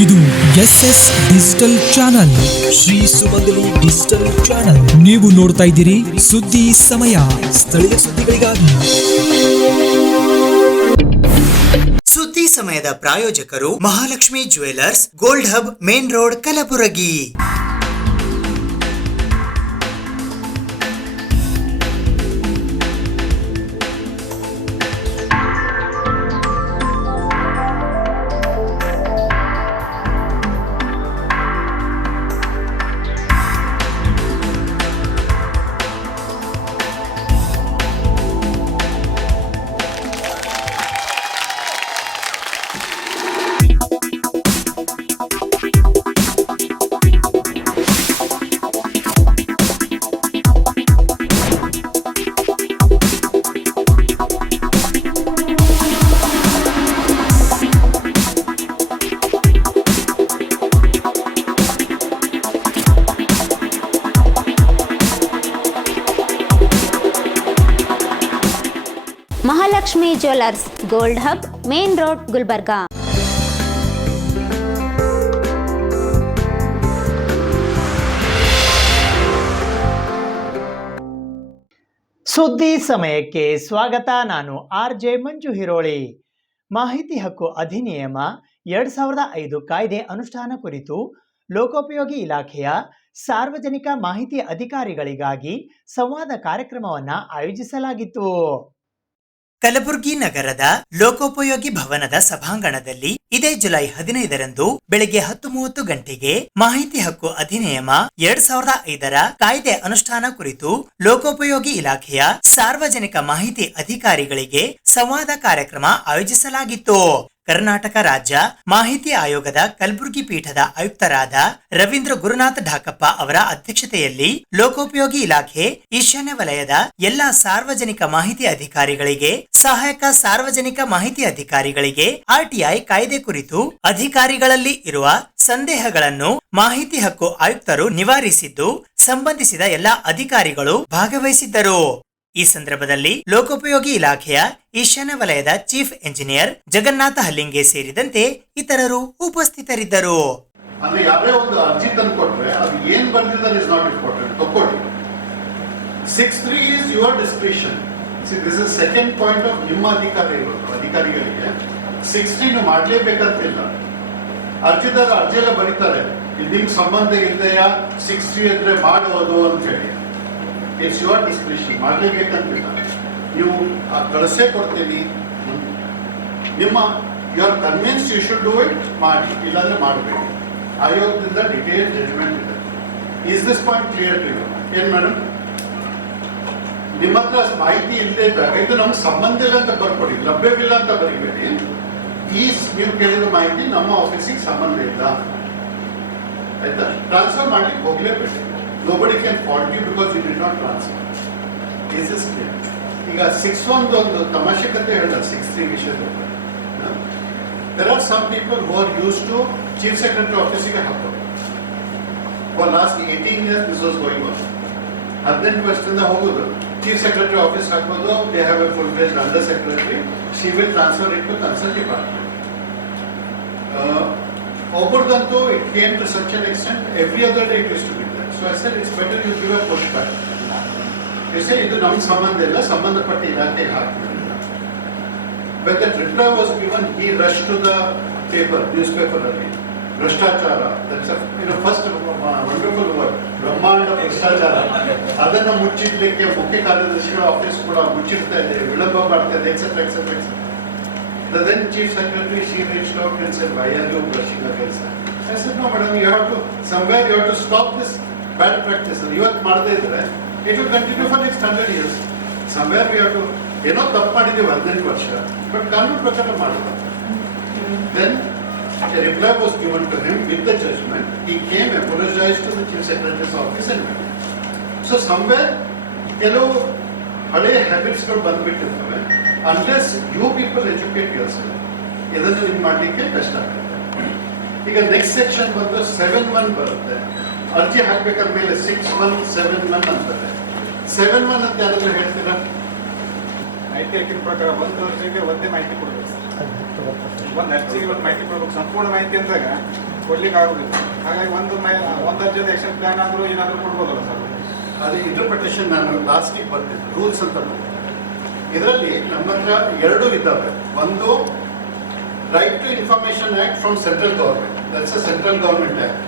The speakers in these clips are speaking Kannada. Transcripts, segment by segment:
ಇದು SS ಡಿಜಿಟಲ್ ಚಾನಲ್, ಶ್ರೀ ಸುಮಂಗಲಿ ಡಿಜಿಟಲ್ ಚಾನಲ್. ನೀವು ನೋಡ್ತಾ ಇದ್ದೀರಿ ಸುದ್ದಿ ಸಮಯ, ಸ್ಥಳೀಯ ಸುದ್ದಿಗಳಿಗಾಗಿ. ಸುದ್ದಿ ಸಮಯದ ಪ್ರಾಯೋಜಕರು Mahalakshmi jewellers, gold hub, main road, Kalaburagi. Mahalakshmi jewellers, gold hub, main road, Gulbarga. ಸುದ್ದಿ ಸಮಯಕ್ಕೆ ಸ್ವಾಗತ. ನಾನು RJ ಮಂಜು ಹಿರೋಳಿ. ಮಾಹಿತಿ ಹಕ್ಕು ಅಧಿನಿಯಮ 2005 ಕಾಯ್ದೆ ಅನುಷ್ಠಾನ ಕುರಿತು ಲೋಕೋಪಯೋಗಿ ಇಲಾಖೆಯ ಸಾರ್ವಜನಿಕ ಮಾಹಿತಿ ಅಧಿಕಾರಿಗಳಿಗಾಗಿ ಸಂವಾದ ಕಾರ್ಯಕ್ರಮವನ್ನು ಆಯೋಜಿಸಲಾಗಿತ್ತು. ಕಲಬುರಗಿ ನಗರದ ಲೋಕೋಪಯೋಗಿ ಭವನದ ಸಭಾಂಗಣದಲ್ಲಿ ಇದೇ ಜುಲೈ 15ರಂದು ಬೆಳಗ್ಗೆ 10:30 ಗಂಟೆಗೆ ಮಾಹಿತಿ ಹಕ್ಕು ಅಧಿನಿಯಮ 2005 ಕಾಯ್ದೆ ಅನುಷ್ಠಾನ ಕುರಿತು ಲೋಕೋಪಯೋಗಿ ಇಲಾಖೆಯ ಸಾರ್ವಜನಿಕ ಮಾಹಿತಿ ಅಧಿಕಾರಿಗಳಿಗೆ ಸಂವಾದ ಕಾರ್ಯಕ್ರಮ ಆಯೋಜಿಸಲಾಗಿತ್ತು. ಕರ್ನಾಟಕ ರಾಜ್ಯ ಮಾಹಿತಿ ಆಯೋಗದ ಕಲಬುರಗಿ ಪೀಠದ ಆಯುಕ್ತರಾದ ರವೀಂದ್ರ ಗುರುನಾಥ್ ಢಾಕಪ್ಪ ಅವರ ಅಧ್ಯಕ್ಷತೆಯಲ್ಲಿ ಲೋಕೋಪಯೋಗಿ ಇಲಾಖೆ ಈಶಾನ್ಯ ವಲಯದ ಎಲ್ಲಾ ಸಾರ್ವಜನಿಕ ಮಾಹಿತಿ ಅಧಿಕಾರಿಗಳಿಗೆ, ಸಹಾಯಕ ಸಾರ್ವಜನಿಕ ಮಾಹಿತಿ ಅಧಿಕಾರಿಗಳಿಗೆ RTI ಕಾಯ್ದೆ ಕುರಿತು ಅಧಿಕಾರಿಗಳಲ್ಲಿ ಇರುವ ಸಂದೇಹಗಳನ್ನು ಮಾಹಿತಿ ಹಕ್ಕು ಆಯುಕ್ತರು ನಿವಾರಿಸಿದ್ದು, ಸಂಬಂಧಿಸಿದ ಎಲ್ಲಾ ಅಧಿಕಾರಿಗಳು ಭಾಗವಹಿಸಿದ್ದರು. ಈ ಸಂದರ್ಭದಲ್ಲಿ ಲೋಕೋಪಯೋಗಿ ಇಲಾಖೆಯ ಈಶಾನ್ಯ ವಲಯದ ಚೀಫ್ ಎಂಜಿನಿಯರ್ ಜಗನ್ನಾಥ ಹಲ್ಲಿಂಗೆ ಸೇರಿದಂತೆ ಇತರರು ಉಪಸ್ಥಿತರಿದ್ದರು. ಅಂದ್ರೆ ಯಾರೇ ಒಂದು ಅರ್ಜಿ ತಂದು ಕೊಟ್ರೆ ಅದು ಏನ್ ಬಂದಿದ್ದಾರೆ ಇಸ್ ನಾಟ್ ಇಂಪಾರ್ಟೆಂಟ್, ತಗೊಳ್ಳಿ. 6(3) is your discretion. This is second point of ನಿಮ್ಮ ಅಧಿಕಾರಿಗಳಿಗೆ 6(3) ಮಾಡ್ಲೇಬೇಕಂತಿಲ್ಲ. ಅರ್ಜಿದಾರ ಅರ್ಜಿ ಎಲ್ಲ ಬರೀತಾರೆ, ಇದು ನಿಮ್ಗೆ ಸಂಬಂಧ ಇಲ್ದೆಯಾ 6(3) ಅಂದ್ರೆ ಮಾಡೋದು ಅಂತ ಹೇಳಿ. ಇಟ್ಸ್ ಯುವರ್ ಡಿಸ್ಕ್ರಿಷನ್, ಮಾಡಲೇಬೇಕಂತಿಲ್ಲ. ನೀವು ಕಳಿಸೇ ಕೊಡ್ತೀನಿ, ನಿಮ್ಮ you are convinced you should do it, ಮಾಡಿ, ಇಲ್ಲಾಂದ್ರೆ ಮಾಡಬೇಡಿ. ಆಯೋಗದಿಂದ ಡಿಟೇಲ್ ಜಡ್ಜ್ಮೆಂಟ್ ಇದೆ. Is this point clear to you? ಏನ್ ಮೇಡಮ್, ನಿಮ್ಮ ಹತ್ರ ಮಾಹಿತಿ ಇಲ್ಲದೆ ಇದ್ದಾಗ ಇದು ನಮ್ಗೆ ಸಂಬಂಧ ಇಲ್ಲ ಅಂತ ಬರ್ಕೊಡಿ, ಲಭ್ಯವಿಲ್ಲ ಅಂತ ಬರೀಬೇಡಿ. ನೀವು ಕೇಳಿದ ಮಾಹಿತಿ ನಮ್ಮ ಆಫೀಸಿಗೆ ಸಂಬಂಧ ಇಲ್ಲ, ಆಯ್ತಾ? ಟ್ರಾನ್ಸ್ಫರ್ ಮಾಡ್ಲಿಕ್ಕೆ ಹೋಗ್ಲೇಬೇಡಿ. Nobody can fault you because you did not transfer. Is this clear? ಈಗ 6(1) ಒಂದು ತಮಾಷೆ ಕತೆ ಹೇಳಿದ 6(3) ವಿಷಯದಲ್ಲಿ. There are some people who are used to Chief Secretary ಆಫೀಸಿಗೆ ಹಾಕೋದು. For last 18 years this was going on. 18 ವರ್ಷದಿಂದ ಹೋಗೋದು, Chief Secretary ಆಫೀಸ್ ಹಾಕೋದು. They have a full-fledged under secretary. She will transfer it to concerned department. ಒಬ್ಬರದಂತೂ it came to such an extent every other day it used to be. So I said it's better you give a pushback. You say ಇದು ನಮ್ಗೆ ಸಂಬಂಧ ಇಲ್ಲ, ಸಂಬಂಧಪಟ್ಟ ಇಲಾಖೆಗೆ ಹಾಕ್ಬಿಡಿ. When that reply was given, he rushed to the paper, newspaper ಅಲ್ಲಿ, ಭ್ರಷ್ಟಾಚಾರ, that's a first wonderful word, ಬ್ರಹ್ಮಾಂಡ ಭ್ರಷ್ಟಾಚಾರ. ಅದನ್ನು ಮುಚ್ಚಿಡ್ಲಿಕ್ಕೆ ಮುಖ್ಯ ಕಾರ್ಯದರ್ಶಿಗಳ ಆಫೀಸ್ ಕೂಡ ಮುಚ್ಚಿಡ್ತಾ ಇದೆ, ವಿಳಂಬ ಮಾಡ್ತಾ ಇದೆ, etcetera etcetera etcetera. The then Chief Secretary, she reached out and said, why are you brushing against that? I said, no madam, you have to, somewhere you have to stop this bad practice. ಇವತ್ತು ಮಾಡದೇ ಇದ್ರೆ it will continue for next 100 years. Somewhere we have to, ಏನೋ ತಪ್ಪು ಮಾಡಿದ್ದೀವಿ 18 ವರ್ಷ, ಬಟ್ ಕಾನೂನು ಪ್ರಕಾರ ಮಾಡಬಾರ್ದು. Then a reply was given to him with the judgment. He came, apologized to the Chief Secretary's office and went. So somewhere ಕೆಲವು ಹಳೆ ಹ್ಯಾಬಿಟ್ಸ್ಗಳು ಬಂದ್ಬಿಟ್ಟಿರ್ತವೆ. Unless you people educate yourself, ಇದನ್ನು ನೀವು ಮಾಡಲಿಕ್ಕೆ ಕಷ್ಟ ಆಗುತ್ತೆ. ಈಗ ನೆಕ್ಸ್ಟ್ ಸೆಕ್ಷನ್ ಬಂದು 7(1) ಬರುತ್ತೆ. ಅರ್ಜಿ ಹಾಕ್ಬೇಕಾದ ಮೇಲೆ 6(1)(7)(1) ಅಂತದೆ. 7(1) ಅಂತ ಯಾರಾದ್ರೂ ಹೇಳ್ತೀರಾ? ಮಾಹಿತಿ ಹಾಕಿದ ಪ್ರಕಾರ ಒಂದು ಅರ್ಜಿಗೆ ಒಂದೇ ಮಾಹಿತಿ ಕೊಡಬೇಕು. ಒಂದು ಅರ್ಜಿಗೆ ಇವತ್ತು ಮಾಹಿತಿ ಕೊಡ್ಬೇಕು, ಸಂಪೂರ್ಣ ಮಾಹಿತಿ ಅಂದಾಗ ಕೊಡ್ಲಿಕ್ಕೆ ಆಗೋದಿಲ್ಲ. ಹಾಗಾಗಿ ಒಂದು ಅರ್ಜಿದ ಆಕ್ಷನ್ ಪ್ಲಾನ್ ಆದರೂ ಏನಾದರೂ ಕೊಡ್ಬೋದಲ್ಲ ಸರ್? ಅದು ಇಂಟರ್ಪ್ರಿಟೇಷನ್ ನಾನು ಲಾಸ್ಟಿಗೆ ಬರ್ತಿದ್ದೆ, ರೂಲ್ಸ್ ಅಂತ ಬರ್ತಿದ್ದೆ. ಇದರಲ್ಲಿ ನಮ್ಮ ಹತ್ರ ಎರಡು ಇದ್ದಾವೆ. ಒಂದು right to information act from central government, that's a central government act.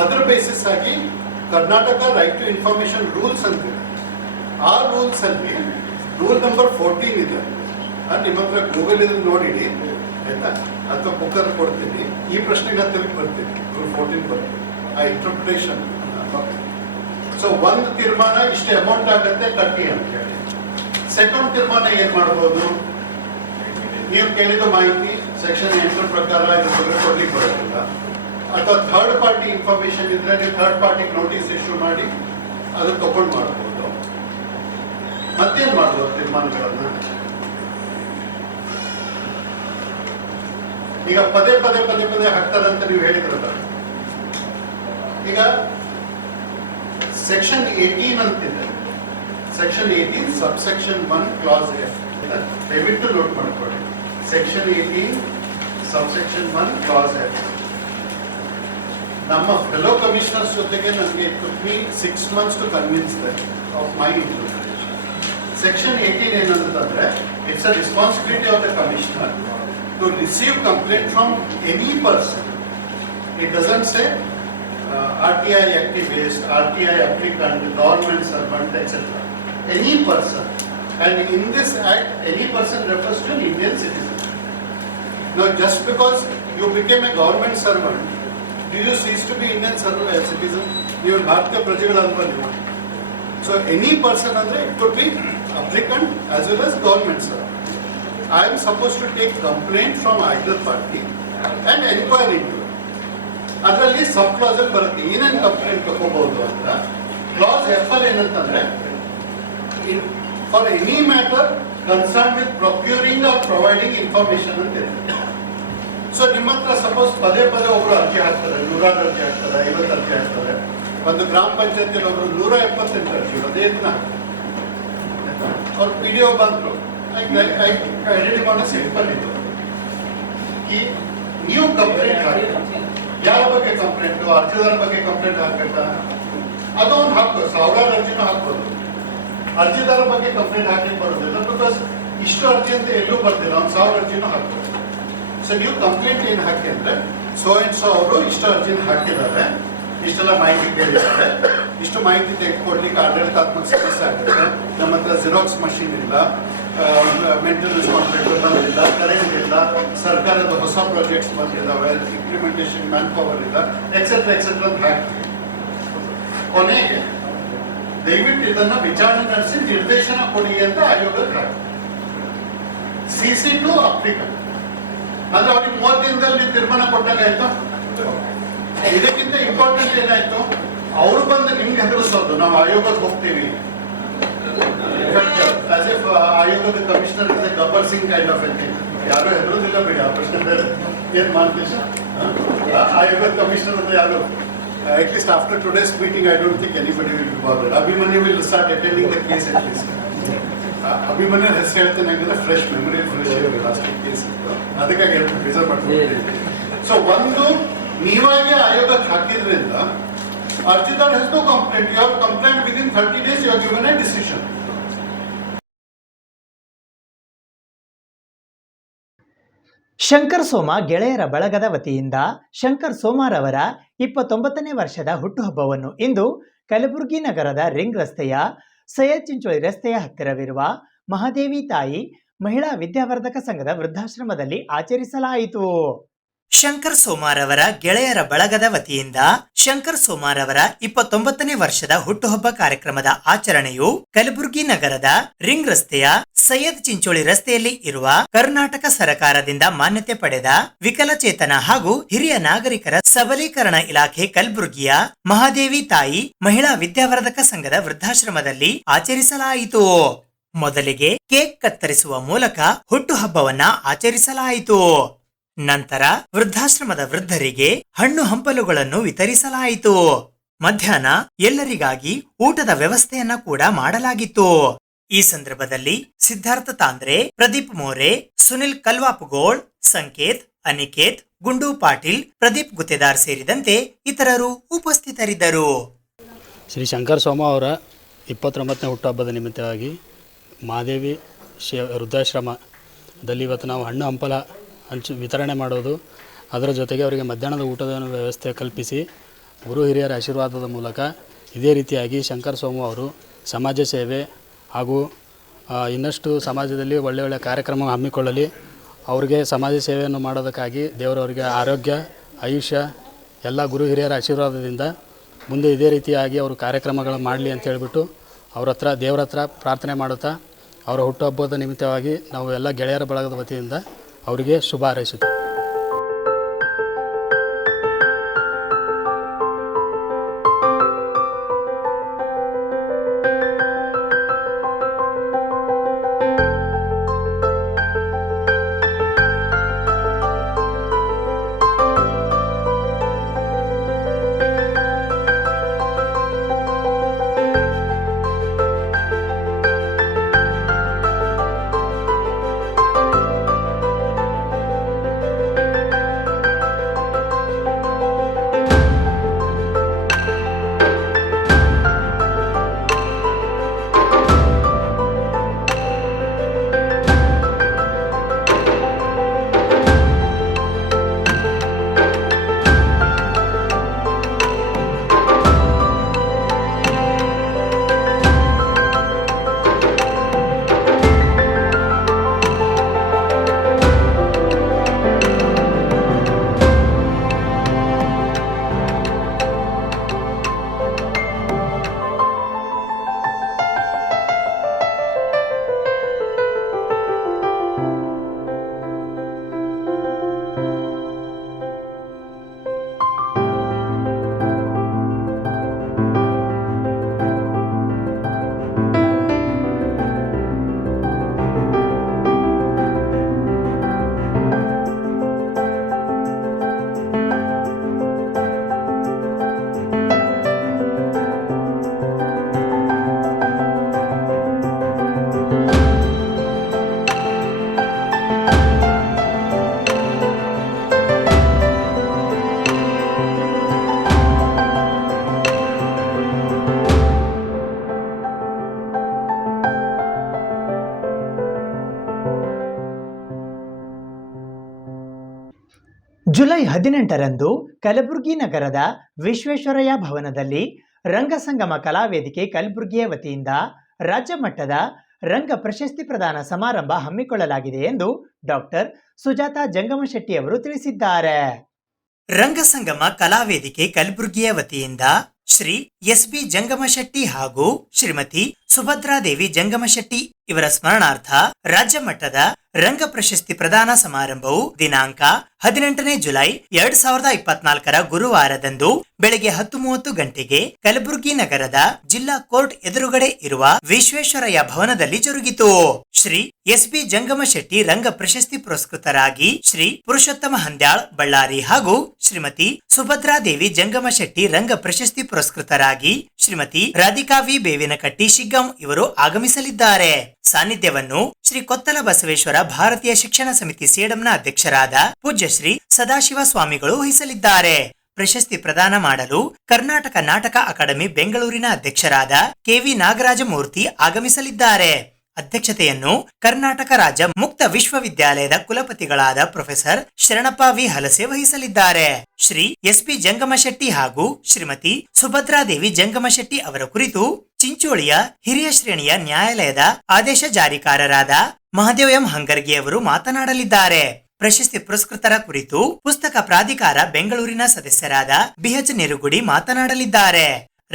ಅದರ ಬೇಸಿಸ್ ಆಗಿ Karnataka right to information rules ಅಂತಿದೆ. ಆ ರೂಲ್ಸ್ ಅಲ್ಲಿ ರೂಲ್ ನಂಬರ್ 14 ಇದೆ. ನಿಮ್ಮ ಹತ್ರ ಗೂಗಲ್ ಇದನ್ನು ನೋಡಿಡಿ ಆಯ್ತಾ, ಅಥವಾ ಬುಕ್ಕರ್ ಕೊಡ್ತೀನಿ. ಈ ಪ್ರಶ್ನೆಗೆ ತಿರುಗಿ ಬರ್ತೀನಿ, ರೂಲ್ 14 ಬರ್ತೀನಿ, ಆ ಇಂಟರ್ಪ್ರಿಟೇಷನ್. ಸೊ ಒಂದು ತೀರ್ಮಾನ ಇಷ್ಟೇ ಅಮೌಂಟ್ ಆಗುತ್ತೆ ಕಟ್ಟಿ ಅಂತ ಹೇಳಿ. ಸೆಕೆಂಡ್ ತೀರ್ಮಾನ ಏನ್ ಮಾಡ್ಬೋದು, ನೀವು ಕೇಳಿದ ಮಾಹಿತಿ ಸೆಕ್ಷನ್ 8 ಪ್ರಕಾರ ಇದ್ರ ಬಗ್ಗೆ ಕೊಡ್ಲಿಕ್ಕೆ ಬರೋದಿಲ್ಲ, ಅಥವಾ ಥರ್ಡ್ ಪಾರ್ಟಿ ಇನ್ಫಾರ್ಮೇಶನ್ ಇದ್ರೆ ನೀವು ಥರ್ಡ್ ಪಾರ್ಟಿಗೆ ನೋಟಿಸ್ ಇಶ್ಯೂ ಮಾಡಿ ಅದು ತಗೊಂಡು ಮಾಡ್ಬೋದು. ಮತ್ತೇನ್ ಮಾಡ್ಬೋದು ತೀರ್ಮಾನಗಳನ್ನ? ಈಗ ಪದೇ ಪದೇ ಪದೇ ಪದೇ ಹಾಕ್ತಾರಂತ ನೀವು ಹೇಳಿದ್ರಲ್ಲ, ಈಗ ಸೆಕ್ಷನ್ 18 ಅಂತಿದೆ. ಸೆಕ್ಷನ್ 18 ಸಬ್ಸೆಕ್ಷನ್ 1 ಕ್ಲಾಸ್ ಎಫ್, ದಯವಿಟ್ಟು ನೋಟ್ ಮಾಡ್ಕೊಳ್ಳಿ. Section 18 subsection 1 clause F. ನಮ್ಮ ಫೆಲೋ ಕಮಿಷನರ್ಸ್ ಜೊತೆಗೆ ನನಗೆ it took me 6 months to convince that of my interpretation. ಸೆಕ್ಷನ್ 18 ಏನಂತಂದ್ರೆ, it's a responsibility of the commissioner to receive complaint from any person. It doesn't say RTI activist, RTI applicant, government servant, etc. Any person. And in this act, any person refers to an Indian citizen. Now, just because you became a government servant, do you cease to be Indian citizen? You will have to prajagalalva. So, any person, it could be applicant as well as government servant. I am supposed to take complaint from either party and inquire into it. ಅದರಲ್ಲಿ ಸಬ್ ಕ್ಲಾಸ್ ಅಲ್ಲಿ ಬರುತ್ತೆ ಏನೇನು ಕಂಪ್ಲೇಂಟ್ ತಗೋಬಹುದು ಅಂತ. ಕ್ಲಾಸ್ ಎಫ್ ಅಲ್ಲಿ ಏನಂತಂದ್ರೆ, for any matter concern with procuring or providing information ಅಂತ ಇರುತ್ತೆ. ಸೊ ನಿಮ್ಮ ಹತ್ರ ಸಪೋಸ್ ಪದೇ ಪದೇ ಒಬ್ರು ಅರ್ಜಿ ಹಾಕ್ತಾರೆ, 100 ಅರ್ಜಿ ಹಾಕ್ತಾರೆ, 50 ಅರ್ಜಿ ಹಾಕ್ತಾರೆ. ಒಂದು ಗ್ರಾಮ ಪಂಚಾಯತಿಯಲ್ಲಿ ಒಬ್ರು 178 ಅರ್ಜಿ, ಅದೇ ದಿನ ಅವ್ರ PDO ಬಂದ್ರು, ಐಡೆಂಟಿ ಮಾಡೋ ಸಿಂಪಲ್ ಇದು. ಈ ನೀವು ಕಂಪ್ಲೇಂಟ್ ಹಾಕಿ ಯಾರ ಬಗ್ಗೆ ಕಂಪ್ಲೇಂಟ್, ಅರ್ಜಿದಾರ ಬಗ್ಗೆ ಕಂಪ್ಲೇಂಟ್ ಹಾಕ್ಬೇಕಾ? ಅದು ಒಂದು ಹಾಕ್ಬೋದು, ಸಾವಿರಾರು ಅರ್ಜಿನೂ ಹಾಕ್ಬೋದು. ಅರ್ಜಿದಾರ ಬಗ್ಗೆ ಕಂಪ್ಲೇಂಟ್ ಹಾಕಲಿಕ್ಕೆ ಬರೋದಿಲ್ಲ, ಬಿಕಾಸ್ ಇಷ್ಟು ಅರ್ಜಿ ಅಂತ ಎಲ್ಲೂ ಬರ್ದಿಲ್ಲ, ಒಂದು 1000 ಅರ್ಜಿನೂ ಹಾಕ್ಬೋದು. ಸೊ ನೀವು ಕಂಪ್ಲೇಂಟ್ ಏನು ಹಾಕಿ ಅಂದ್ರೆ, ಸೋ ಅಂಡ್ ಸೋ ಅವರು ಇಷ್ಟು ಅರ್ಜಿನ ಹಾಕಿದ್ದಾರೆ, ಇಷ್ಟೆಲ್ಲ ಮಾಹಿತಿ ಕೇಳಿದ್ದಾರೆ, ಇಷ್ಟು ಮಾಹಿತಿ ತೆಗೆದುಕೊಡ್ಲಿಕ್ಕೆ ಆಡಳಿತಾತ್ಮಕ ಸಮಸ್ಯೆ ಆಗುತ್ತೆ, ನಮ್ಮ ಹತ್ರ ಜೆರಾಕ್ಸ್ ಮಷೀನ್ ಇಲ್ಲ, ಮೇಂಟೆನೆನ್ಸ್ ಕಾಂಟ್ರಾಕ್ಟರ್ ಬಂದಿಲ್ಲ, ಕರೆಂಟ್ ಇಲ್ಲ, ಸರ್ಕಾರದ ಹೊಸ ಪ್ರಾಜೆಕ್ಟ್ಸ್ ಬಂದಿದ್ದಾವೆ, ಇಂಪ್ಲಿಮೆಂಟೇಷನ್ ಮ್ಯಾನ್ ಪವರ್ ಇಲ್ಲ, ಎಕ್ಸೆಟ್ರಾ ಎಕ್ಸೆಟ್ರಾ ಅಂತ ಹಾಕ್ತೀವಿ. ಕೊನೆಗೆ ದಯವಿಟ್ಟು ಇದನ್ನ ವಿಚಾರಣೆ ನಡೆಸಿ ನಿರ್ದೇಶನ ಕೊಡಿ ಅಂತ ಆಯೋಗಕ್ಕೆ ಹಾಕಿ. CC ಟು ಅಪ್ಲಿಕಂಟ್ ಅಂದ್ರೆ ಅವ್ರಿಗೆ 30 ದಿನದಲ್ಲಿ ತೀರ್ಮಾನ ಕೊಟ್ಟಾಗಾಯ್ತು. ಇದಕ್ಕಿಂತ ಇಂಪಾರ್ಟೆಂಟ್ ಏನಾಯ್ತು, ಅವರು ಬಂದು ನಿಮ್ಗೆ ಹೆದರಿಸೋದು, ನಾವು ಆಯೋಗಕ್ಕೆ ಹೋಗ್ತೀವಿ. ಆಸ್ ಇಫ್ ಆಯೋಗದ commissioner is A Gabbar Singh kind of thing. ಯಾರು ಹೆದರೋದಿಲ್ಲ ಬಿಡಿ, ಆ ಪ್ರಶ್ನೆ ಏನ್ ಮಾಡ್ತೀವಿ. ಆಯೋಗದ ಕಮಿಷನರ್ ಅಂದ್ರೆ ಯಾರು, at least after today's meeting I don't think anybody will be bothered. Abhimanyu will start attending the case at least. Abhimanyu ಹೆಸರು ಹೇಳ್ತೇನೆ ಹಂಗಿದ್ರೆ fresh memory, fresh last case ಇತ್ತು, ಅದಕ್ಕಾಗಿ ರಿಸರ್ವ್ ಮಾಡ್ತೀವಿ. ಸೊ ಒಂದು ನೀವಾಗೆ ಆಯೋಗಕ್ಕೆ ಹಾಕಿದ್ರಿಂದ ಅರ್ಜಿದಾರ್ has no complaint, you have complaint within 30 days, you have given a decision. Shankar Soma ಗೆಳೆಯರ ಬಳಗದ ವತಿಯಿಂದ ಶಂಕರ್ ಸೋಮಾರವರ 29ನೇ ವರ್ಷದ ಹುಟ್ಟುಹಬ್ಬವನ್ನು ಇಂದು ಕಲಬುರಗಿ ನಗರದ ರಿಂಗ್ ರಸ್ತೆಯ ಸೈಯದ್ ಚಿಂಚೋಳಿ ರಸ್ತೆಯ ಹತ್ತಿರವಿರುವ ಮಹಾದೇವಿ ತಾಯಿ ಮಹಿಳಾ ವಿದ್ಯಾವರ್ಧಕ ಸಂಘದ ವೃದ್ಧಾಶ್ರಮದಲ್ಲಿ ಆಚರಿಸಲಾಯಿತು. ಶಂಕರ್ ಸೋಮಾರವರ ಗೆಳೆಯರ ಬಳಗದ ವತಿಯಿಂದ ಶಂಕರ್ ಸೋಮಾರವರ 29ನೇ ವರ್ಷದ ಹುಟ್ಟುಹಬ್ಬ ಕಾರ್ಯಕ್ರಮದ ಆಚರಣೆಯು ಕಲಬುರಗಿ ನಗರದ ರಿಂಗ್ ರಸ್ತೆಯ ಸೈಯದ್ ಚಿಂಚೋಳಿ ರಸ್ತೆಯಲ್ಲಿ ಇರುವ ಕರ್ನಾಟಕ ಸರಕಾರದಿಂದ ಮಾನ್ಯತೆ ಪಡೆದ ವಿಕಲಚೇತನ ಹಾಗೂ ಹಿರಿಯ ನಾಗರಿಕರ ಸಬಲೀಕರಣ ಇಲಾಖೆ ಕಲಬುರಗಿಯ ಮಹಾದೇವಿ ತಾಯಿ ಮಹಿಳಾ ವಿದ್ಯಾವರ್ಧಕ ಸಂಘದ ವೃದ್ಧಾಶ್ರಮದಲ್ಲಿ ಆಚರಿಸಲಾಯಿತು. ಮೊದಲಿಗೆ ಕೇಕ್ ಕತ್ತರಿಸುವ ಮೂಲಕ ಹುಟ್ಟುಹಬ್ಬವನ್ನ ಆಚರಿಸಲಾಯಿತು. ನಂತರ ವೃದ್ಧಾಶ್ರಮದ ವೃದ್ಧರಿಗೆ ಹಣ್ಣು ಹಂಪಲುಗಳನ್ನು ವಿತರಿಸಲಾಯಿತು. ಮಧ್ಯಾಹ್ನ ಎಲ್ಲರಿಗಾಗಿ ಊಟದ ವ್ಯವಸ್ಥೆಯನ್ನ ಕೂಡ ಮಾಡಲಾಗಿತ್ತು. ಈ ಸಂದರ್ಭದಲ್ಲಿ ಸಿದ್ಧಾರ್ಥ ತಾಂದ್ರೆ, ಪ್ರದೀಪ್ ಮೋರೆ, ಸುನಿಲ್ ಕಲ್ವಾಪುಗೋಳ್, ಸಂಕೇತ್, ಅನಿಕೇತ್, ಗುಂಡು ಪಾಟೀಲ್, ಪ್ರದೀಪ್ ಗುತ್ತೇದಾರ್ ಸೇರಿದಂತೆ ಇತರರು ಉಪಸ್ಥಿತರಿದ್ದರು. ಶ್ರೀ ಶಂಕರ ಸೋಮ ಅವರ 29ನೇ ಹುಟ್ಟುಹಬ್ಬದ ನಿಮಿತ್ತವಾಗಿ ಮಹಾದೇವಿ ವೃದ್ಧಾಶ್ರಮದಲ್ಲಿ ಇವತ್ತು ನಾವು ಹಣ್ಣು ಹಂಪಲ ವಿತರಣೆ ಮಾಡೋದು, ಅದರ ಜೊತೆಗೆ ಅವರಿಗೆ ಮಧ್ಯಾಹ್ನದ ಊಟದ ವ್ಯವಸ್ಥೆ ಕಲ್ಪಿಸಿ ಗುರು ಹಿರಿಯರ ಆಶೀರ್ವಾದದ ಮೂಲಕ ಇದೇ ರೀತಿಯಾಗಿ ಶಂಕರ ಸೋಮ ಅವರು ಸಮಾಜ ಸೇವೆ ಹಾಗೂ ಇನ್ನಷ್ಟು ಸಮಾಜದಲ್ಲಿ ಒಳ್ಳೆಯ ಕಾರ್ಯಕ್ರಮ ಹಮ್ಮಿಕೊಳ್ಳಲಿ, ಅವರಿಗೆ ಸಮಾಜ ಸೇವೆಯನ್ನು ಮಾಡೋದಕ್ಕಾಗಿ ದೇವರವರಿಗೆ ಆರೋಗ್ಯ, ಆಯುಷ್ಯ ಎಲ್ಲ ಗುರು ಹಿರಿಯರ ಆಶೀರ್ವಾದದಿಂದ ಮುಂದೆ ಇದೇ ರೀತಿಯಾಗಿ ಅವರು ಕಾರ್ಯಕ್ರಮಗಳು ಮಾಡಲಿ ಅಂತ ಹೇಳಿಬಿಟ್ಟು ದೇವರ ಹತ್ರ ಪ್ರಾರ್ಥನೆ ಮಾಡುತ್ತಾ ಅವರ ಹುಟ್ಟುಹಬ್ಬದ ನಿಮಿತ್ತವಾಗಿ ನಾವು ಎಲ್ಲ ಗೆಳೆಯರ ಬಳಗದ ವತಿಯಿಂದ ಅವರಿಗೆ ಶುಭ ಹಾರೈಸುತ್ತೇವೆ. ಜುಲೈ 18ರಂದು ಕಲಬುರಗಿ ನಗರದ ವಿಶ್ವೇಶ್ವರಯ್ಯ ಭವನದಲ್ಲಿ ರಂಗಸಂಗಮ ಕಲಾವೇದಿಕೆ ಕಲಬುರಗಿಯ ವತಿಯಿಂದ ರಾಜ್ಯ ಮಟ್ಟದ ರಂಗ ಪ್ರಶಸ್ತಿ ಪ್ರದಾನ ಸಮಾರಂಭ ಹಮ್ಮಿಕೊಳ್ಳಲಾಗಿದೆ ಎಂದು ಡಾಕ್ಟರ್ ಸುಜಾತಾ ಜಂಗಮಶೆಟ್ಟಿ ಅವರು ತಿಳಿಸಿದ್ದಾರೆ. ರಂಗಸಂಗಮ ಕಲಾವೇದಿಕೆ ಕಲಬುರಗಿಯ ವತಿಯಿಂದ ಶ್ರೀ ಎಸ್.ಬಿ. ಜಂಗಮಶೆಟ್ಟಿ ಹಾಗೂ ಶ್ರೀಮತಿ ಸುಭದ್ರಾದೇವಿ ಜಂಗಮಶೆಟ್ಟಿ ಇವರ ಸ್ಮರಣಾರ್ಥ ರಾಜ್ಯ ಮಟ್ಟದ ರಂಗ ಪ್ರಶಸ್ತಿ ಪ್ರದಾನ ಸಮಾರಂಭವು ದಿನಾಂಕ 18ನೇ ಜುಲೈ 2024 ಗುರುವಾರದಂದು ಬೆಳಗ್ಗೆ 10:30 ಗಂಟೆಗೆ ಕಲಬುರಗಿ ನಗರದ ಜಿಲ್ಲಾ ಕೋರ್ಟ್ ಎದುರುಗಡೆ ಇರುವ ವಿಶ್ವೇಶ್ವರಯ್ಯ ಭವನದಲ್ಲಿ ಜರುಗಿತು. ಶ್ರೀ ಎಸ್.ಬಿ. ಜಂಗಮಶೆಟ್ಟಿ ರಂಗ ಪ್ರಶಸ್ತಿ ಪುರಸ್ಕೃತರಾಗಿ ಶ್ರೀ ಪುರುಷೋತ್ತಮ ಹಂದ್ಯಾಳ್ ಬಳ್ಳಾರಿ ಹಾಗೂ ಶ್ರೀಮತಿ ಸುಭದ್ರಾದೇವಿ ಜಂಗಮಶೆಟ್ಟಿ ರಂಗ ಪ್ರಶಸ್ತಿ ಪುರಸ್ಕೃತರಾಗಿ ಶ್ರೀಮತಿ ರಾಧಿಕಾ ವಿ ಬೇವಿನಕಟ್ಟಿ ಶಿಗ್ಗಾಂ ಇವರು ಆಗಮಿಸಲಿದ್ದಾರೆ. ಸಾನ್ನಿಧ್ಯವನ್ನು ಶ್ರೀ ಕೊತ್ತಲ ಬಸವೇಶ್ವರ ಭಾರತೀಯ ಶಿಕ್ಷಣ ಸಮಿತಿ ಸೇಡಂನ ಅಧ್ಯಕ್ಷರಾದ ಪೂಜ್ಯ ಶ್ರೀ ಸದಾಶಿವ ಸ್ವಾಮಿಗಳು ವಹಿಸಲಿದ್ದಾರೆ. ಪ್ರಶಸ್ತಿ ಪ್ರದಾನ ಮಾಡಲು ಕರ್ನಾಟಕ ನಾಟಕ ಅಕಾಡೆಮಿ ಬೆಂಗಳೂರಿನ ಅಧ್ಯಕ್ಷರಾದ ಕೆ.ವಿ. ನಾಗರಾಜಮೂರ್ತಿ ಆಗಮಿಸಲಿದ್ದಾರೆ. ಅಧ್ಯಕ್ಷತೆಯನ್ನು ಕರ್ನಾಟಕ ರಾಜ್ಯ ಮುಕ್ತ ವಿಶ್ವವಿದ್ಯಾಲಯದ ಕುಲಪತಿಗಳಾದ ಪ್ರೊಫೆಸರ್ ಶರಣಪ್ಪ ವಿ ಹಲಸೆ ವಹಿಸಲಿದ್ದಾರೆ. ಶ್ರೀ ಎಸ್.ಪಿ. ಜಂಗಮಶೆಟ್ಟಿ ಹಾಗೂ ಶ್ರೀಮತಿ ಸುಭದ್ರಾದೇವಿ ಜಂಗಮಶೆಟ್ಟಿ ಅವರ ಕುರಿತು ಚಿಂಚೋಳಿಯ ಹಿರಿಯ ಶ್ರೇಣಿಯ ನ್ಯಾಯಾಲಯದ ಆದೇಶ ಜಾರಿಕಾರರಾದ ಮಹದೇವ್ ಎಂ ಹಂಗರ್ಗಿ ಅವರು ಮಾತನಾಡಲಿದ್ದಾರೆ. ಪ್ರಶಸ್ತಿ ಪುರಸ್ಕೃತರ ಕುರಿತು ಪುಸ್ತಕ ಪ್ರಾಧಿಕಾರ ಬೆಂಗಳೂರಿನ ಸದಸ್ಯರಾದ ಬಿಎಚ್ ನಿರುಗುಡಿ ಮಾತನಾಡಲಿದ್ದಾರೆ.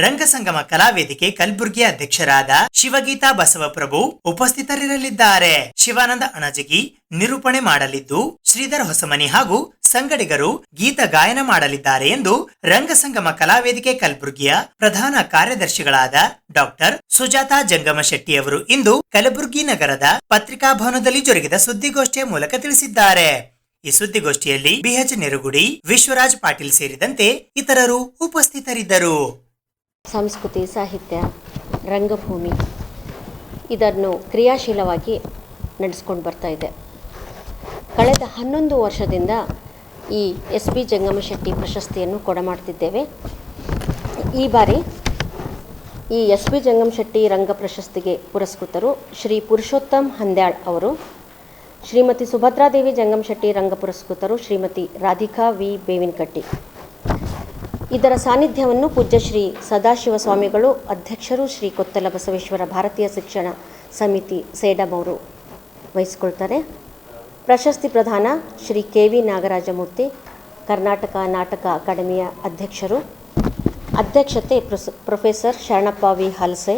ರಂಗಸಂಗಮ ಕಲಾವೇದಿಕೆ ಕಲಬುರಗಿ ಅಧ್ಯಕ್ಷರಾದ ಶಿವಗೀತಾ ಬಸವಪ್ರಭು ಉಪಸ್ಥಿತರಿರಲಿದ್ದಾರೆ. ಶಿವಾನಂದ ಅಣಜಗಿ ನಿರೂಪಣೆ ಮಾಡಲಿದ್ದು, ಶ್ರೀಧರ್ ಹೊಸಮನಿ ಹಾಗೂ ಸಂಗಡಿಗರು ಗೀತ ಗಾಯನ ಮಾಡಲಿದ್ದಾರೆ ಎಂದು ರಂಗಸಂಗಮ ಕಲಾವೇದಿಕೆ ಕಲಬುರಗಿಯ ಪ್ರಧಾನ ಕಾರ್ಯದರ್ಶಿಗಳಾದ ಡಾಕ್ಟರ್ ಸುಜಾತಾ ಜಂಗಮಶೆಟ್ಟಿ ಅವರು ಇಂದು ಕಲಬುರಗಿ ನಗರದ ಪತ್ರಿಕಾ ಭವನದಲ್ಲಿ ಜರುಗಿದ ಸುದ್ದಿಗೋಷ್ಠಿಯ ಮೂಲಕ ತಿಳಿಸಿದ್ದಾರೆ. ಈ ಸುದ್ದಿಗೋಷ್ಠಿಯಲ್ಲಿ ಬಿಎಚ್ ನಿರುಗುಡಿ, ವಿಶ್ವರಾಜ್ ಪಾಟೀಲ್ ಸೇರಿದಂತೆ ಇತರರು ಉಪಸ್ಥಿತರಿದ್ದರು. ಸಂಸ್ಕೃತಿ, ಸಾಹಿತ್ಯ, ರಂಗಭೂಮಿ ಇದನ್ನು ಕ್ರಿಯಾಶೀಲವಾಗಿ ನಡೆಸ್ಕೊಂಡು ಬರ್ತಾ ಇದೆ. ಕಳೆದ 11 ವರ್ಷದಿಂದ ಈ ಎಸ್ ಬಿ ಜಂಗಮಶೆಟ್ಟಿ ಪ್ರಶಸ್ತಿಯನ್ನು ಕೊಡಮಾಡ್ತಿದ್ದೇವೆ. ಈ ಬಾರಿ ಈ ಎಸ್ ಬಿ ಜಂಗಮಶೆಟ್ಟಿ ರಂಗ ಪ್ರಶಸ್ತಿಗೆ ಪುರಸ್ಕೃತರು ಶ್ರೀ ಪುರುಷೋತ್ತಮ್ ಹಂದ್ಯಾಳ್ ಅವರು, ಶ್ರೀಮತಿ ಸುಭದ್ರಾದೇವಿ ಜಂಗಮಶೆಟ್ಟಿ ರಂಗ ಪುರಸ್ಕೃತರು ಶ್ರೀಮತಿ ರಾಧಿಕಾ ವಿ ಬೇವಿನಕಟ್ಟಿ. ಇದರ ಸಾನ್ನಿಧ್ಯವನ್ನು ಪೂಜ್ಯ ಶ್ರೀ ಸದಾಶಿವ ಸ್ವಾಮಿಗಳು, ಅಧ್ಯಕ್ಷರು ಶ್ರೀ ಕೊತ್ತಲ ಬಸವೇಶ್ವರ ಭಾರತೀಯ ಶಿಕ್ಷಣ ಸಮಿತಿ ಸೇಡಂ ಅವರು ವಹಿಸಿಕೊಳ್ತಾರೆ. ಪ್ರಶಸ್ತಿ ಪ್ರದಾನ ಶ್ರೀ ಕೆ ವಿ ನಾಗರಾಜಮೂರ್ತಿ, ಕರ್ನಾಟಕ ನಾಟಕ ಅಕಾಡೆಮಿಯ ಅಧ್ಯಕ್ಷರು. ಅಧ್ಯಕ್ಷತೆ ಪ್ರೊಫೆಸರ್ ಶರಣಪ್ಪ ವಿ ಹಲಸೆ,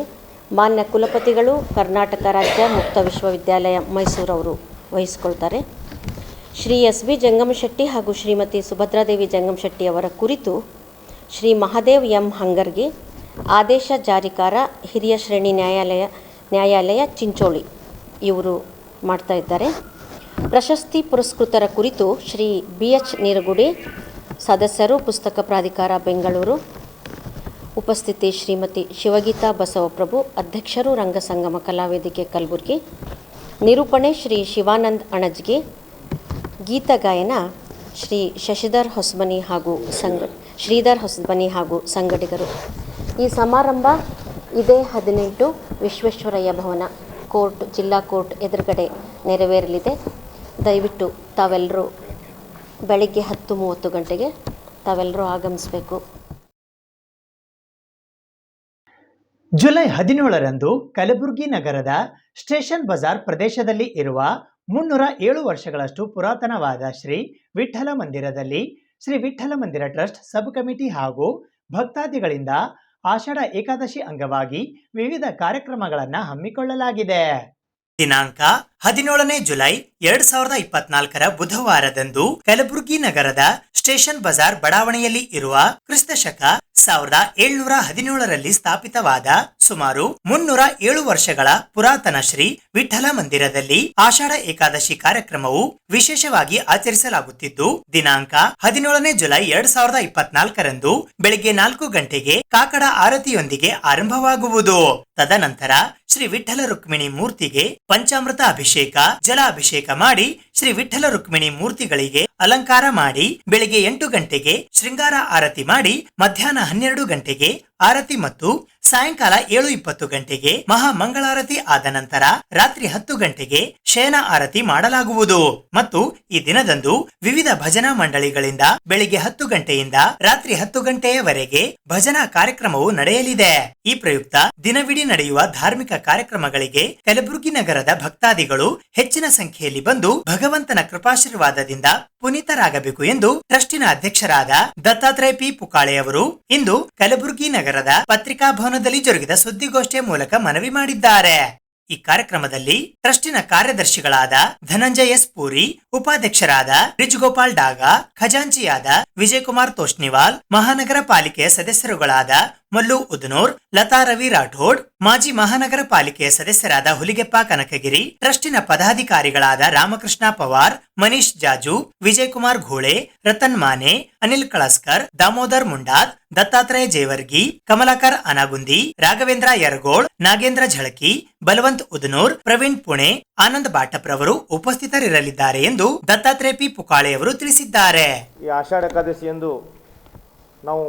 ಮಾನ್ಯ ಕುಲಪತಿಗಳು, ಕರ್ನಾಟಕ ರಾಜ್ಯ ಮುಕ್ತ ವಿಶ್ವವಿದ್ಯಾಲಯ ಮೈಸೂರು ಅವರು ವಹಿಸಿಕೊಳ್ತಾರೆ. ಶ್ರೀ ಎಸ್ ಬಿ ಜಂಗಮಶೆಟ್ಟಿ ಹಾಗೂ ಶ್ರೀಮತಿ ಸುಭದ್ರಾದೇವಿ ಜಂಗಮಶೆಟ್ಟಿ ಅವರ ಕುರಿತು ಶ್ರೀ ಮಹಾದೇವ್ ಎಂ ಹಂಗರ್ಗಿ, ಆದೇಶ ಜಾರಿಕಾರ, ಹಿರಿಯ ಶ್ರೇಣಿ ನ್ಯಾಯಾಲಯ ಚಿಂಚೋಳಿ ಇವರು ಮಾಡ್ತಾ ಇದ್ದಾರೆ. ಪ್ರಶಸ್ತಿ ಪುರಸ್ಕೃತರ ಕುರಿತು ಶ್ರೀ ಬಿ ಎಚ್ ನೀರಗುಡಿ, ಸದಸ್ಯರು, ಪುಸ್ತಕ ಪ್ರಾಧಿಕಾರ ಬೆಂಗಳೂರು. ಉಪಸ್ಥಿತಿ ಶ್ರೀಮತಿ ಶಿವಗೀತಾ ಬಸವಪ್ರಭು, ಅಧ್ಯಕ್ಷರು, ರಂಗಸಂಗಮ ಕಲಾವೇದಿಕೆ ಕಲಬುರಗಿ. ನಿರೂಪಣೆ ಶ್ರೀ ಶಿವಾನಂದ್ ಅಣಜ್ಗಿ. ಗೀತ ಗಾಯನ ಶ್ರೀ ಶ್ರೀಧರ್ ಹೊಸಬನಿ ಹಾಗೂ ಸಂಗಡಿಗರು. ಈ ಸಮಾರಂಭ ಇದೇ 18 ವಿಶ್ವೇಶ್ವರಯ್ಯ ಭವನ ಕೋರ್ಟ್, ಜಿಲ್ಲಾ ಕೋರ್ಟ್ ಎದುರುಗಡೆ ನೆರವೇರಲಿದೆ. ದಯವಿಟ್ಟು ತಾವೆಲ್ಲರೂ ಬೆಳಿಗ್ಗೆ 10:30 ಗಂಟೆಗೆ ತಾವೆಲ್ಲರೂ ಆಗಮಿಸಬೇಕು. ಜುಲೈ 17ರಂದು ಕಲಬುರಗಿ ನಗರದ ಸ್ಟೇಷನ್ ಬಜಾರ್ ಪ್ರದೇಶದಲ್ಲಿ ಇರುವ 307 ವರ್ಷಗಳಷ್ಟು ಪುರಾತನವಾದ ಶ್ರೀ ವಿಠ್ಠಲ ಮಂದಿರದಲ್ಲಿ ಶ್ರೀ ವಿಠ್ಠಲ ಮಂದಿರ ಟ್ರಸ್ಟ್ ಸಬ್ ಕಮಿಟಿ ಹಾಗೂ ಭಕ್ತಾದಿಗಳಿಂದ ಆಷಾಢ ಏಕಾದಶಿ ಅಂಗವಾಗಿ ವಿವಿಧ ಕಾರ್ಯಕ್ರಮಗಳನ್ನು ಹಮ್ಮಿಕೊಳ್ಳಲಾಗಿದೆ. ದಿನಾಂಕ 17ನೇ ಜುಲೈ 2024 ಬುಧವಾರದಂದು ಕಲಬುರಗಿ ನಗರದ ಸ್ಟೇಷನ್ ಬಜಾರ್ ಬಡಾವಣೆಯಲ್ಲಿ ಇರುವ ಕ್ರಿಸ್ತಶಕ 1717ರಲ್ಲಿ ಸ್ಥಾಪಿತವಾದ ಸುಮಾರು 307 ವರ್ಷಗಳ ಪುರಾತನ ಶ್ರೀ ವಿಠ್ಠಲ ಮಂದಿರದಲ್ಲಿ ಆಷಾಢ ಏಕಾದಶಿ ಕಾರ್ಯಕ್ರಮವು ವಿಶೇಷವಾಗಿ ಆಚರಿಸಲಾಗುತ್ತಿದ್ದು, ದಿನಾಂಕ 17ನೇ ಜುಲೈ 2024ರಂದು ಬೆಳಗ್ಗೆ 4 ಗಂಟೆಗೆ ಕಾಕಡ ಆರತಿಯೊಂದಿಗೆ ಆರಂಭವಾಗುವುದು. ತದನಂತರ ಶ್ರೀ ವಿಠ್ಠಲ ರುಕ್ಮಿಣಿ ಮೂರ್ತಿಗೆ ಪಂಚಾಮೃತ ಅಭಿಷೇಕ, ಜಲಾಭಿಷೇಕ ಮಾಡಿ ಶ್ರೀ ವಿಠ್ಠಲ ರುಕ್ಮಿಣಿ ಮೂರ್ತಿಗಳಿಗೆ ಅಲಂಕಾರ ಮಾಡಿ ಬೆಳಗ್ಗೆ 8 ಗಂಟೆಗೆ ಶೃಂಗಾರ ಆರತಿ ಮಾಡಿ ಮಧ್ಯಾಹ್ನ 12 ಗಂಟೆಗೆ ಆರತಿ ಮತ್ತು ಸಾಯಂಕಾಲ 7:20 ಗಂಟೆಗೆ ಮಹಾ ಮಂಗಳಾರತಿ ಆದ ನಂತರ ರಾತ್ರಿ 10 ಗಂಟೆಗೆ ಶಯನ ಆರತಿ ಮಾಡಲಾಗುವುದು. ಮತ್ತು ಈ ದಿನದಂದು ವಿವಿಧ ಭಜನಾ ಮಂಡಳಿಗಳಿಂದ ಬೆಳಿಗ್ಗೆ 10 ಗಂಟೆಯಿಂದ ರಾತ್ರಿ 10 ಗಂಟೆಯವರೆಗೆ ಭಜನಾ ಕಾರ್ಯಕ್ರಮವು ನಡೆಯಲಿದೆ. ಈ ಪ್ರಯುಕ್ತ ದಿನವಿಡೀ ನಡೆಯುವ ಧಾರ್ಮಿಕ ಕಾರ್ಯಕ್ರಮಗಳಿಗೆ ಕಲಬುರಗಿ ನಗರದ ಭಕ್ತಾದಿಗಳು ಹೆಚ್ಚಿನ ಸಂಖ್ಯೆಯಲ್ಲಿ ಬಂದು ಭಗವಂತನ ಕೃಪಾಶೀರ್ವಾದದಿಂದ ಪುನೀತರಾಗಬೇಕು ಎಂದು ಟ್ರಸ್ಟಿನ ಅಧ್ಯಕ್ಷರಾದ ದತ್ತಾತ್ರೇಯ ಪಿ ಪುಕಾಳೆ ಅವರು ಇಂದು ಕಲಬುರಗಿ ನಗರದ ಪತ್ರಿಕಾ ಭವನದಲ್ಲಿ ಜರುಗಿದ ಸುದ್ದಿಗೋಷ್ಠಿಯ ಮೂಲಕ ಮನವಿ ಮಾಡಿದ್ದಾರೆ. ಈ ಕಾರ್ಯಕ್ರಮದಲ್ಲಿ ಟ್ರಸ್ಟಿನ ಕಾರ್ಯದರ್ಶಿಗಳಾದ ಧನಂಜಯ ಎಸ್ ಪೂರಿ, ಉಪಾಧ್ಯಕ್ಷರಾದ ಬ್ರಿಜ್ಗೋಪಾಲ್ ಡಾಗಾ, ಖಜಾಂಚಿಯಾದ ವಿಜಯಕುಮಾರ್ ತೋಷ್ನಿವಾಲ್, ಮಹಾನಗರ ಪಾಲಿಕೆಯ ಸದಸ್ಯರುಗಳಾದ ಮಲ್ಲು ಉದನೂರ್, ಲತಾ ರವಿ ರಾಠೋಡ್, ಮಾಜಿ ಮಹಾನಗರ ಪಾಲಿಕೆಯ ಸದಸ್ಯರಾದ ಹುಲಿಗೆಪ್ಪ ಕನಕಗಿರಿ, ಟ್ರಸ್ಟಿನ ಪದಾಧಿಕಾರಿಗಳಾದ ರಾಮಕೃಷ್ಣ ಪವಾರ್, ಮನೀಶ್ ಜಾಜು, ವಿಜಯಕುಮಾರ್ ಘೋಳೆ, ರತನ್ ಮಾನೆ, ಅನಿಲ್ ಕಳಸ್ಕರ್, ದಾಮೋದರ್ ಮುಂಡಾದ್, ದತ್ತಾತ್ರೇಯ ಜೇವರ್ಗಿ, ಕಮಲಾಕರ್ ಅನಾಗುಂದಿ, ರಾಘವೇಂದ್ರ ಯರಗೋಳ್, ನಾಗೇಂದ್ರ ಝಳಕಿ, ಬಲವಂತ್ ಉದನೂರ್, ಪ್ರವೀಣ್ ಪುಣೆ, ಆನಂದ್ ಬಾಟಪ್ರವರು ಉಪಸ್ಥಿತರಿರಲಿದ್ದಾರೆ ಎಂದು ದತ್ತಾತ್ರೇಯ ಪಿ ಪುಕಾಳೆ ಅವರು ತಿಳಿಸಿದ್ದಾರೆ. ಈ ಆಷಾಢ ಏಕಾದಶಿಯಂದು ನಾವು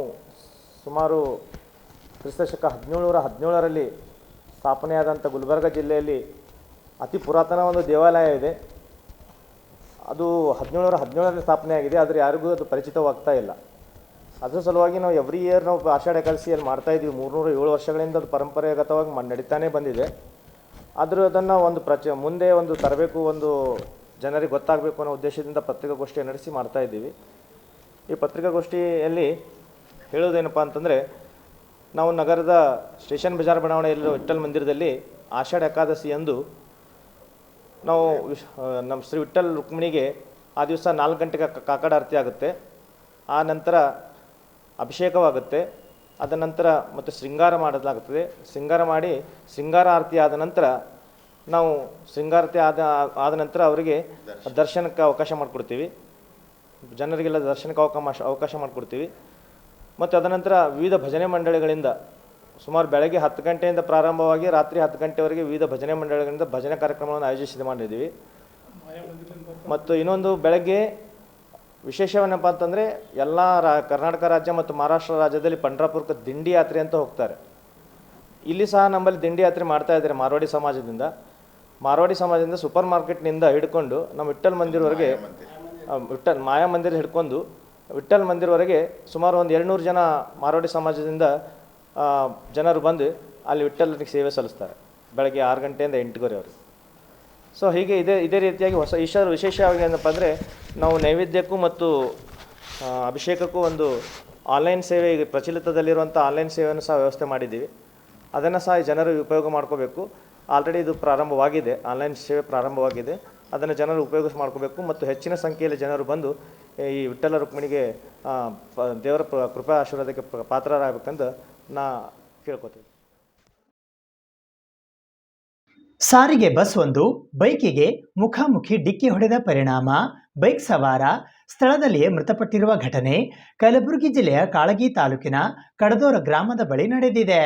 ಸುಮಾರು ಕ್ರಿಸ್ತಶಕ 1717ರಲ್ಲಿ ಸ್ಥಾಪನೆಯಾದಂಥ ಗುಲ್ಬರ್ಗ ಜಿಲ್ಲೆಯಲ್ಲಿ ಅತಿ ಪುರಾತನ ಒಂದು ದೇವಾಲಯ ಇದೆ. ಅದು 1717ರಲ್ಲಿ ಸ್ಥಾಪನೆಯಾಗಿದೆ, ಆದರೆ ಯಾರಿಗೂ ಅದು ಪರಿಚಿತವಾಗ್ತಾ ಇಲ್ಲ. ಅದರ ಸಲುವಾಗಿ ನಾವು ಎವ್ರಿ ಇಯರ್ ನಾವು ಆಷಾಢ ಏಕಾದಶಿಯಲ್ಲಿ ಮಾಡ್ತಾಯಿದ್ದೀವಿ. 307 ವರ್ಷಗಳಿಂದ ಅದು ಪರಂಪರೆಗತವಾಗಿ ನಡೀತಾನೆ ಬಂದಿದೆ. ಆದರೂ ಅದನ್ನು ಒಂದು ಮುಂದೆ ಒಂದು ತರಬೇಕು, ಒಂದು ಜನರಿಗೆ ಗೊತ್ತಾಗಬೇಕು ಅನ್ನೋ ಉದ್ದೇಶದಿಂದ ಪತ್ರಿಕಾಗೋಷ್ಠಿ ನಡೆಸಿ ಮಾಡ್ತಾಯಿದ್ದೀವಿ. ಈ ಪತ್ರಿಕಾಗೋಷ್ಠಿಯಲ್ಲಿ ಹೇಳೋದೇನಪ್ಪ ಅಂತಂದರೆ, ನಾವು ನಗರದ ಸ್ಟೇಷನ್ ಬಜಾರ್ ಬಡಾವಣೆಯಲ್ಲಿರೋ ವಿಠ್ಠಲ ಮಂದಿರದಲ್ಲಿ ಆಷಾಢ ಏಕಾದಶಿಯಂದು ನಾವು ನಮ್ಮ ಶ್ರೀ ವಿಠ್ಠಲ ರುಕ್ಮಿಣಿಗೆ ಆ ದಿವಸ 4 ಗಂಟೆಗೆ ಕಾಕಡ ಆರತಿ ಆಗುತ್ತೆ. ಆ ನಂತರ ಅಭಿಷೇಕವಾಗುತ್ತೆ. ಅದ ನಂತರ ಮತ್ತು ಶೃಂಗಾರ ಮಾಡಲಾಗುತ್ತದೆ. ಶೃಂಗಾರ ಮಾಡಿ ಶೃಂಗಾರ ಆರತಿ ಆದ ನಂತರ ನಾವು ಶೃಂಗಾರತಿ ಆದ ನಂತರ ಅವರಿಗೆ ದರ್ಶನಕ್ಕೆ ಅವಕಾಶ ಮಾಡಿಕೊಡ್ತೀವಿ. ಜನರಿಗೆಲ್ಲ ದರ್ಶನಕ್ಕೆ ಅವಕಾಶ ಮಾಡಿಕೊಡ್ತೀವಿ. ಮತ್ತು ಅದನಂತರ ವಿವಿಧ ಭಜನೆ ಮಂಡಳಿಗಳಿಂದ ಸುಮಾರು ಬೆಳಗ್ಗೆ 10 ಗಂಟೆಯಿಂದ ಪ್ರಾರಂಭವಾಗಿ ರಾತ್ರಿ 10 ಗಂಟೆವರೆಗೆ ವಿವಿಧ ಭಜನೆ ಮಂಡಳಿಗಳಿಂದ ಭಜನೆ ಕಾರ್ಯಕ್ರಮವನ್ನು ಮಾಡಿದ್ದೀವಿ. ಮತ್ತು ಇನ್ನೊಂದು ಬೆಳಗ್ಗೆ ವಿಶೇಷವೇನಪ್ಪ ಅಂತಂದರೆ ಎಲ್ಲ ಕರ್ನಾಟಕ ರಾಜ್ಯ ಮತ್ತು ಮಹಾರಾಷ್ಟ್ರ ರಾಜ್ಯದಲ್ಲಿ ಪಂಢರಪುರಕ್ಕೆ ದಿಂಡಿ ಯಾತ್ರೆ ಅಂತ ಹೋಗ್ತಾರೆ. ಇಲ್ಲಿ ಸಹ ನಮ್ಮಲ್ಲಿ ದಿಂಡಿ ಯಾತ್ರೆ ಮಾಡ್ತಾ ಇದ್ದಾರೆ ಮಾರವಾಡಿ ಸಮಾಜದಿಂದ ಸೂಪರ್ ಮಾರ್ಕೆಟ್ನಿಂದ ಹಿಡ್ಕೊಂಡು ನಮ್ಮ ವಿಠ್ಠಲ್ ಮಂದಿರವರೆಗೆ ಮಾಯಾ ಮಂದಿರ ಹಿಡ್ಕೊಂಡು ವಿಠ್ಠಲ್ ಮಂದಿರವರೆಗೆ ಸುಮಾರು ಒಂದು 200 ಜನ ಮಾರವಾಡಿ ಸಮಾಜದಿಂದ ಜನರು ಬಂದು ಅಲ್ಲಿ ವಿಠ್ಠಲನಿಗೆ ಸೇವೆ ಸಲ್ಲಿಸ್ತಾರೆ ಬೆಳಗ್ಗೆ 6 ಗಂಟೆಯಿಂದ 8 ಗಂಟೆವರೆಗೆ. ಸೊ ಹೀಗೆ ಇದೇ ರೀತಿಯಾಗಿ ವಿಶೇಷವಾಗಿ ಏನಪ್ಪ ಅಂದರೆ ನಾವು ನೈವೇದ್ಯಕ್ಕೂ ಮತ್ತು ಅಭಿಷೇಕಕ್ಕೂ ಒಂದು ಆನ್ಲೈನ್ ಸೇವೆ ಈಗ ಪ್ರಚಲಿತದಲ್ಲಿರುವಂಥ ಆನ್ಲೈನ್ ಸೇವೆಯನ್ನು ಸಹ ವ್ಯವಸ್ಥೆ ಮಾಡಿದ್ದೀವಿ. ಅದನ್ನು ಸಹ ಜನರು ಉಪಯೋಗ ಮಾಡ್ಕೋಬೇಕು. ಆಲ್ರೆಡಿ ಇದು ಪ್ರಾರಂಭವಾಗಿದೆ, ಆನ್ಲೈನ್ ಸೇವೆ ಪ್ರಾರಂಭವಾಗಿದೆ. ಅದನ್ನು ಜನರು ಉಪಯೋಗ ಮಾಡ್ಕೋಬೇಕು ಮತ್ತು ಹೆಚ್ಚಿನ ಸಂಖ್ಯೆಯಲ್ಲಿ ಜನರು ಬಂದು ಈ ವಿಠ್ಠಲ ರುಕ್ಮಿಣಿಗೆ ದೇವರ ಕೃಪಾ ಆಶೀರ್ವಾದಕ್ಕೆ ಪಾತ್ರರಾಗಬೇಕಂತ ನಾ ಕೇಳ್ಕೊತೀವಿ. ಸಾರಿಗೆ ಬಸ್ ಒಂದು ಬೈಕಿಗೆ ಮುಖಾಮುಖಿ ಡಿಕ್ಕಿ ಹೊಡೆದ ಪರಿಣಾಮ ಬೈಕ್ ಸವಾರ ಸ್ಥಳದಲ್ಲಿಯೇ ಮೃತಪಟ್ಟಿರುವ ಘಟನೆ ಕಲಬುರಗಿ ಜಿಲ್ಲೆಯ ಕಾಳಗಿ ತಾಲೂಕಿನ ಕಡದೋರ ಗ್ರಾಮದ ಬಳಿ ನಡೆದಿದೆ.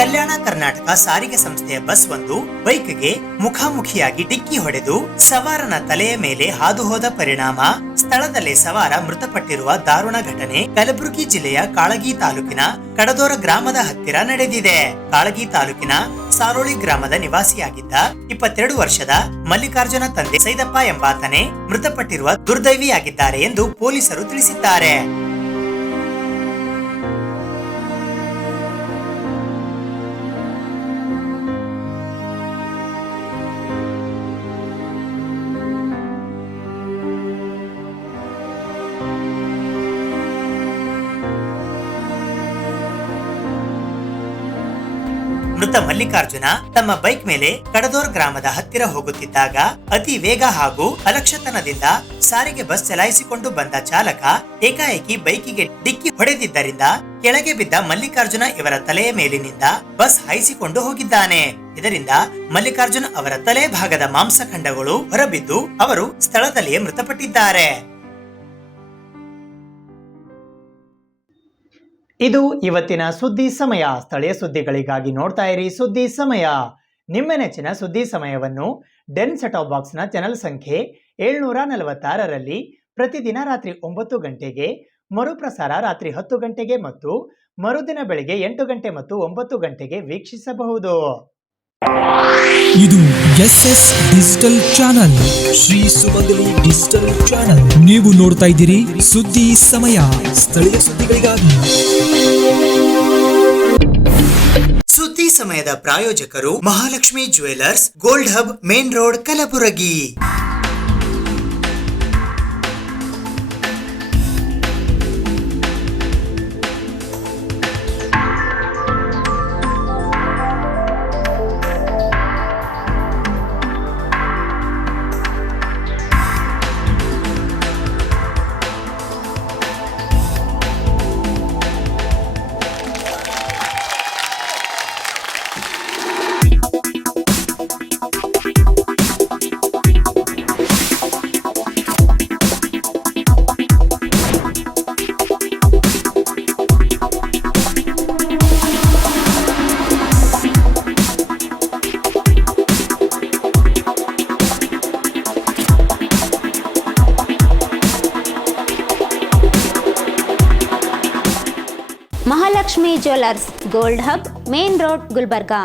ಕಲ್ಯಾಣ ಕರ್ನಾಟಕ ಸಾರಿಗೆ ಸಂಸ್ಥೆಯ ಬಸ್ ಒಂದು ಬೈಕ್ಗೆ ಮುಖಾಮುಖಿಯಾಗಿ ಡಿಕ್ಕಿ ಹೊಡೆದು ಸವಾರನ ತಲೆಯ ಮೇಲೆ ಹಾದು ಹೋದ ಪರಿಣಾಮ ಸ್ಥಳದಲ್ಲೇ ಸವಾರ ಮೃತಪಟ್ಟಿರುವ ದಾರುಣ ಘಟನೆ ಕಲಬುರಗಿ ಜಿಲ್ಲೆಯ ಕಾಳಗಿ ತಾಲೂಕಿನ ಕಡದೋರ ಗ್ರಾಮದ ಹತ್ತಿರ ನಡೆದಿದೆ. ಕಾಳಗಿ ತಾಲೂಕಿನ ಸಾರೋಳಿ ಗ್ರಾಮದ ನಿವಾಸಿಯಾಗಿದ್ದ 22 ವರ್ಷದ ಮಲ್ಲಿಕಾರ್ಜುನ ತಂದೆ ಸೈದಪ್ಪ ಎಂಬಾತನೇ ಮೃತಪಟ್ಟಿರುವ ದುರ್ದೈವಿಯಾಗಿದ್ದಾರೆ ಎಂದು ಪೊಲೀಸರು ತಿಳಿಸಿದ್ದಾರೆ. ಮೃತ ಮಲ್ಲಿಕಾರ್ಜುನ ತಮ್ಮ ಬೈಕ್ ಮೇಲೆ ಕಡದೋರ್ ಗ್ರಾಮದ ಹತ್ತಿರ ಹೋಗುತ್ತಿದ್ದಾಗ ಅತಿ ವೇಗ ಹಾಗೂ ಅಲಕ್ಷ್ಯತನದಿಂದ ಸಾರಿಗೆ ಬಸ್ ಚಲಾಯಿಸಿಕೊಂಡು ಬಂದ ಚಾಲಕ ಏಕಾಏಕಿ ಬೈಕಿಗೆ ಡಿಕ್ಕಿ ಹೊಡೆದಿದ್ದರಿಂದ ಕೆಳಗೆ ಬಿದ್ದ ಮಲ್ಲಿಕಾರ್ಜುನ ಇವರ ತಲೆಯ ಮೇಲಿನಿಂದ ಬಸ್ ಹಾಯಿಸಿಕೊಂಡು ಹೋಗಿದ್ದಾನೆ. ಇದರಿಂದ ಮಲ್ಲಿಕಾರ್ಜುನ ಅವರ ತಲೆ ಭಾಗದ ಮಾಂಸಖಂಡಗಳು ಹೊರಬಿದ್ದು ಅವರು ಸ್ಥಳದಲ್ಲಿಯೇ ಮೃತಪಟ್ಟಿದ್ದಾರೆ. ಇದು ಇವತ್ತಿನ ಸುದ್ದಿ ಸಮಯ. ಸ್ಥಳೀಯ ಸುದ್ದಿಗಳಿಗಾಗಿ ನೋಡ್ತಾ ಇರಿ ಸುದ್ದಿ ಸಮಯ. ನಿಮ್ಮ ನೆಚ್ಚಿನ ಸುದ್ದಿ ಸಮಯವನ್ನು ಡೆನ್ ಸೆಟಾಪ್ ಬಾಕ್ಸ್ನ ಚಾನೆಲ್ ಸಂಖ್ಯೆ 746ರಲ್ಲಿ ಪ್ರತಿದಿನ ರಾತ್ರಿ 9 ಗಂಟೆಗೆ, ಮರುಪ್ರಸಾರ ರಾತ್ರಿ 10 ಗಂಟೆಗೆ ಮತ್ತು ಮರುದಿನ ಬೆಳಿಗ್ಗೆ 8 ಗಂಟೆ ಮತ್ತು 9 ಗಂಟೆಗೆ ವೀಕ್ಷಿಸಬಹುದು. ಇದು SS ಡಿಜಿಟಲ್ ಚಾನಲ್, ಶ್ರೀ ಸುಮಂಗಲಿ ಡಿಜಿಟಲ್ ಚಾನಲ್. ನೀವು ನೋಡ್ತಾ ಇದ್ದೀರಿ ಸುದ್ದಿ ಸಮಯ, ಸ್ಥಳೀಯ ಸುದ್ದಿಗಳಿಗಾಗಿ. ಸುದ್ದಿ ಸಮಯದ ಪ್ರಾಯೋಜಕರು Mahalakshmi jewellers, gold hub, main road, Kalaburagi. Mahalakshmi jewellers, gold hub, main road, Gulbarga.